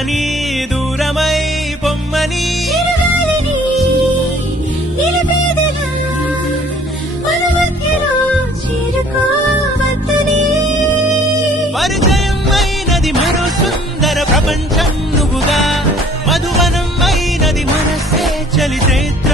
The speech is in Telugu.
చేరని దూరమై పొమ్మని పరిచయం అయినది మరో సుందర ప్రపంచం నువ్వుగా మధువనం అయినది మనసే చలి చైత్ర